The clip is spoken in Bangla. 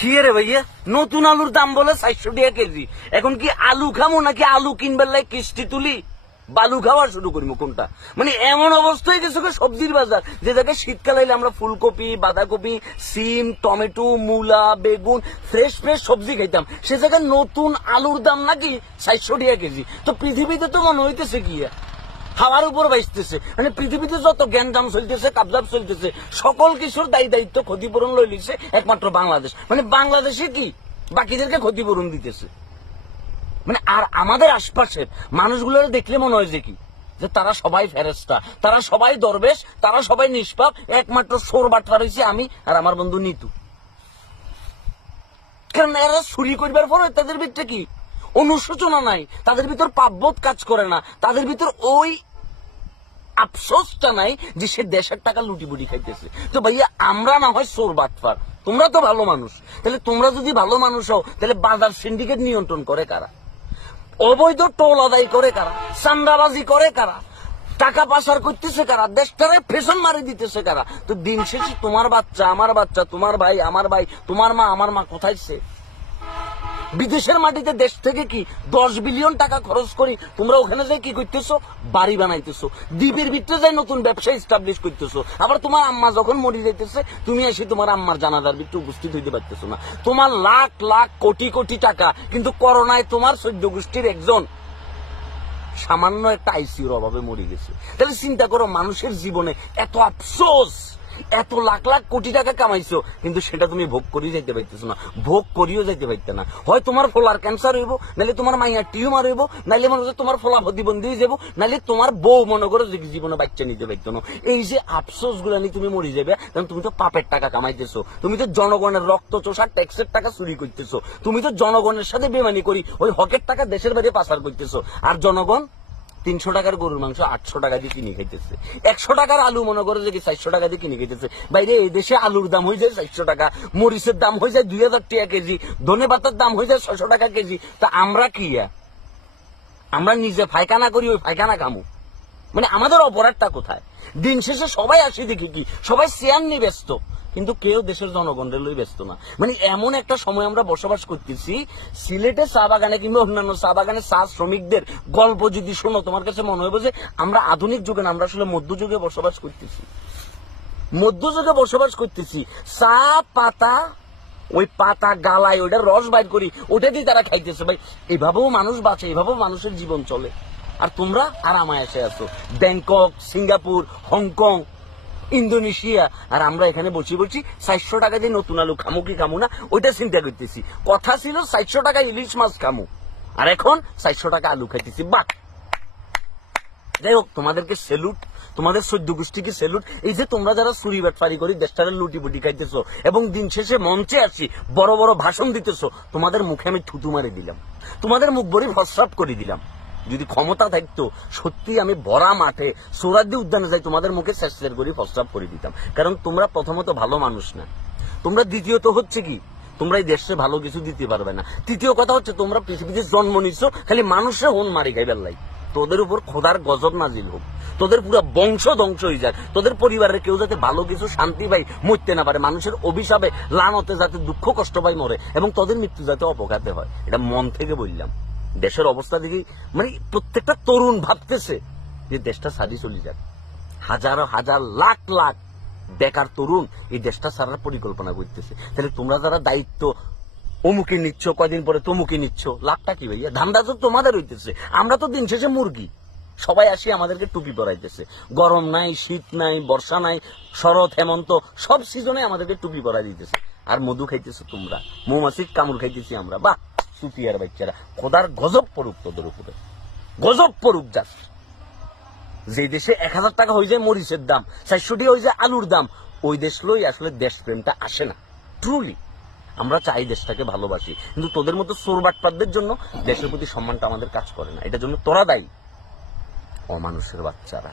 কি রে ভাইয়া, নতুন আলুর দাম বলে 400 টাকা কেজি। এখন কি আলু খামো নাকি আলু কিনবার লাই কিস্তি তুলি বালু খাওয়া শুরু করবো কোনটা? মানে এমন অবস্থায় গেছে সবজির বাজার, যে জায়গায় শীতকাল আইলে আমরা ফুলকপি, বাঁধাকপি, সিম, টমেটো, মূলা, বেগুন, ফ্রেশ ফ্রেশ সবজি খাইতাম, সে জায়গায় নতুন আলুর দাম নাকি 400 টাকা কেজি। তো পৃথিবীতে তো মনে হইতেছে কি হাওয়ার উপর বাইসতেছে। মানে পৃথিবীতে যত জ্ঞানজাম চলতেছে, কাবজাব চলতেছে, সকল কিছুর দায়ী দায়িত্ব ক্ষতিপূরণ লই লিছে একমাত্র বাংলাদেশ। মানে বাংলাদেশে কি বাকিদেরকে ক্ষতিপূরণ দিতেছে। মানে আর আমাদের আশপাশের মানুষগুলোর দেখলে মনে হয় যে কি, যে তারা সবাই ফেরেস্তা, তারা সবাই দরবেশ, তারা সবাই নিষ্পাপ, একমাত্র সোর বাটফা রয়েছে আমি আর আমার বন্ধু নিতু। কারণ এরা চুরি করবার পর তাদের ভিতরে কি অনুশোচনা নাই, তাদের ভিতর পাপবোধ কাজ করে না, তাদের ভিতর ওই আফসোসটা নাই যে সে দেশের টাকা লুটিবুটি খাইতেছে। তো ভাইয়া আমরা না হয় চোর বাটফার, তোমরা তো ভালো মানুষ, তাহলে তোমরা যদি ভালো মানুষ হও তাহলে বাজার সিন্ডিকেট নিয়ন্ত্রণ করে কারা? অবৈধ টোল আদায় করে কারা? চান্দাবাজি করে কারা? টাকা পাচার করতেছে কারা? দেশটারে ফেশন মারি দিতেছে কারা? তো দিন শেষে তোমার বাচ্চা, আমার বাচ্চা, তোমার ভাই, আমার ভাই, তোমার মা, আমার মা কোথায় সে? বিদেশের মাটিতে দেশ থেকে কি 10 বিলিয়ন টাকা খরচ করি তোমরা ওখানে যাই কি করতেছো? বাড়ি বানাইতেছো, দ্বীপের ভিতরে যাই নতুন ব্যবসা এস্টাবলিশ করতেছো। আবার তোমার আম্মা যখন মরে যাইতেছে তুমি এসে তোমার আম্মার জানাজার ভিতরে উপস্থিত হইতে পারতেছো না। তোমার লাখ লাখ কোটি কোটি টাকা, কিন্তু করোনায় তোমার 14 গোষ্ঠীর একজন সামান্য একটা আইসিউর অভাবে মরে গেছে। তাহলে চিন্তা করো, মানুষের জীবনে এত আফসোস, এত লাখ লাখ কোটি টাকা কামাইছো, কিন্তু সেটা তুমি ভোগ করিয়ে যাইতে পারতেছো না, ভোগ করিয়েও যাইতে পারতে না। হয় তোমার ফলার ক্যান্সার হইব, নাহলে তোমার মাইয়ার টিউমার হইব, নাহলে মনে করো তোমার ফলা প্রতিবন্ধী হয়ে যাবো, নাহলে তোমার বউ মনে করো যে জীবনে বাচ্চা নিতে পারতো না। এই যে আফসোস গুলা নিয়ে তুমি মরে যাবে, কারণ তুমি তো পাপের টাকা কামাইতেছো, তুমি তো জনগণের রক্ত চোষা ট্যাক্সের টাকা চুরি করতেছো, তুমি তো জনগণের সাথে বেমানি করি ওই হকের টাকা দেশের বাইরে পাচার করতেছো। আর জনগণ 300 টাকার গরুর মাংস 800 টাকা দিয়ে কিনে খাইতেছে, 100 টাকার আলু মনে করে যে 400 টাকা দিয়ে কিনে খাইতেছে। বাইরে এই দেশে আলুর দাম হয়ে যায় 400 টাকা, মরিচের দাম হয়ে যায় 2000 টাকা কেজি, ধনে পাতার দাম হয়ে যায় 600 টাকা কেজি। তা আমরা কি আমরা নিজে ফায়খানা করি, ওই ফায়খানা কামু? মানে আমাদের অপরাধটা কোথায়? দিন শেষে সবাই আসি দেখি কি সবাই শেয়ার নিয়ে ব্যস্ত, কিন্তু কেউ দেশের জনগণের লই ব্যস্ত না। মানে এমন একটা সময় আমরা বসবাস করতেছি, সিলেটে চা বাগানে কিংবা অন্যান্য চা বাগানে চা শ্রমিকদের গল্প যদি শোনো, তোমার কাছে মনে হবে যে আমরা আধুনিক যুগে না, আমরা আসলে মধ্যযুগে বসবাস করতেছি। মধ্যযুগে বসবাস করতেছি। চা পাতা, ওই পাতা গালায় ওইটা রস বাইর করি, ওটা দিয়ে তারা খাইতেছে। ভাই এভাবেও মানুষ বাঁচে, এভাবেও মানুষের জীবন চলে। আর তোমরা আরামায় এসে আছো ব্যাংকক, সিঙ্গাপুর, হংকং, ইন্দোনেশিয়া, আর আমরা এখানে বলছি 400 টাকা দিয়ে নতুন আলু খামু কি খামু না ওইটা চিন্তা করতেছি। কথা ছিল 400 টাকা ইলিশ মাছ খামু, আর এখন 400 টাকা আলু খাইতেছি। বাহ, যাই হোক, তোমাদেরকে সেলুট, তোমাদের 14 গোষ্ঠীকে সেলুট। এই যে তোমরা যারা চুরি বাটফারি করি দেশটারে লুটি বুটি খাইতেছো এবং দিন শেষে মঞ্চে আসি বড় বড় ভাষণ দিতেছো, তোমাদের মুখে আমি থুতু মারি দিলাম, তোমাদের মুখ ভরি প্রস্রাব করে দিলাম। যদি ক্ষমতা থাকতো সত্যি আমি ভরা মাঠে সোহরাওয়ার্দী উদ্যানে যাই তোমাদের মুখে শেষ করে প্রস্রাব করে দিতাম। কারণ তোমরা প্রথমত ভালো মানুষ না, তোমরা দ্বিতীয়ত হচ্ছে কি তোমরা এই দেশে ভালো কিছু দিতে পারবে না, তৃতীয় কথা হচ্ছে তোমরা পৃথিবীতে জন্ম নিচ্ছ খালি মানুষের হন মারি খাইবার লাই। তোদের উপর খোদার গজব নাজিল হোক, তোদের পুরো বংশ ধ্বংস হয়ে যাক, তোদের পরিবারের কেউ যাতে ভালো কিছু শান্তি পাই মরতে না পারে, মানুষের অভিশাপে লানতে যাতে দুঃখ কষ্ট পাই মরে, এবং তোদের মৃত্যু যাতে অপঘাতে হয়, এটা মন থেকে বললাম। দেশের অবস্থা দেখি মানে প্রত্যেকটা তরুণ ভাবতেছে যে দেশটা সারি চলে যাক। হাজার হাজার লাখ লাখ বেকার তরুণ এই দেশটা সারার পরিকল্পনা করতেছে। তাহলে তোমরা যারা দায়িত্ব অমুকে নিচ্ছ, কয়দিন পরে তমুকে নিচ্ছ, লাভটা কি ভাইয়া? ধান্দা তো তোমাদের হইতেছে, আমরা তো দিন শেষে মুরগি। সবাই আসি আমাদেরকে টুপি পরাইতেছে, গরম নাই, শীত নাই, বর্ষা নাই, শরৎ হেমন্ত সব সিজনে আমাদেরকে টুপি পরাই দিতেছে। আর মধু খাইতেছো তোমরা, মৌমাছির কামড় খাইতেছি আমরা। বাহ, সুতিয়ার বাচ্চারা, খোদার গজব পড়ুক তোদের উপরে, গজব পড়ুক। যাস যে দেশে 1000 টাকা হয়ে যায় মরিচের দাম, 400 টাকা হয়ে যায় আলুর দাম, ওই দেশ লই আসলে দেশপ্রেমটা আসে না। ট্রুলি আমরা চাই দেশটাকে ভালোবাসি, কিন্তু তোদের মতো চোরবাটপাতদের জন্য দেশের প্রতি সম্মানটা আমাদের কাজ করে না। এটার জন্য তোরা দায়ী, অমানুষের বাচ্চারা।